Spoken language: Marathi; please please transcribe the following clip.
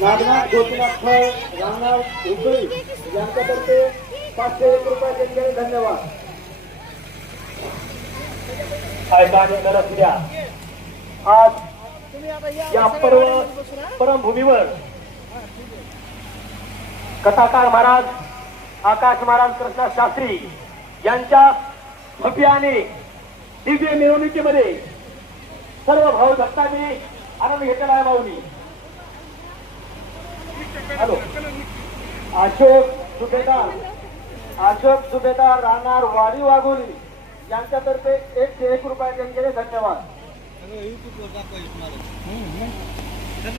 नागनाथ गोपीनाथ राहणार हुकळी यांच्यातर्फे 501 रुपये देणगी. धन्यवाद. आज या परमभूमीवर कथाकार महाराज आकाश महाराज कृष्णा शास्त्री यांच्या भव्य आणि दिव्य मिरवणुकीमध्ये सर्व भाऊ भक्तांनी आनंद घेतलेला आहे. भाऊनी हॅलो अशोक सुभेदार राहणार वाडी वाघोली यांच्यातर्फे 101 रुपये देणगी. धन्यवाद.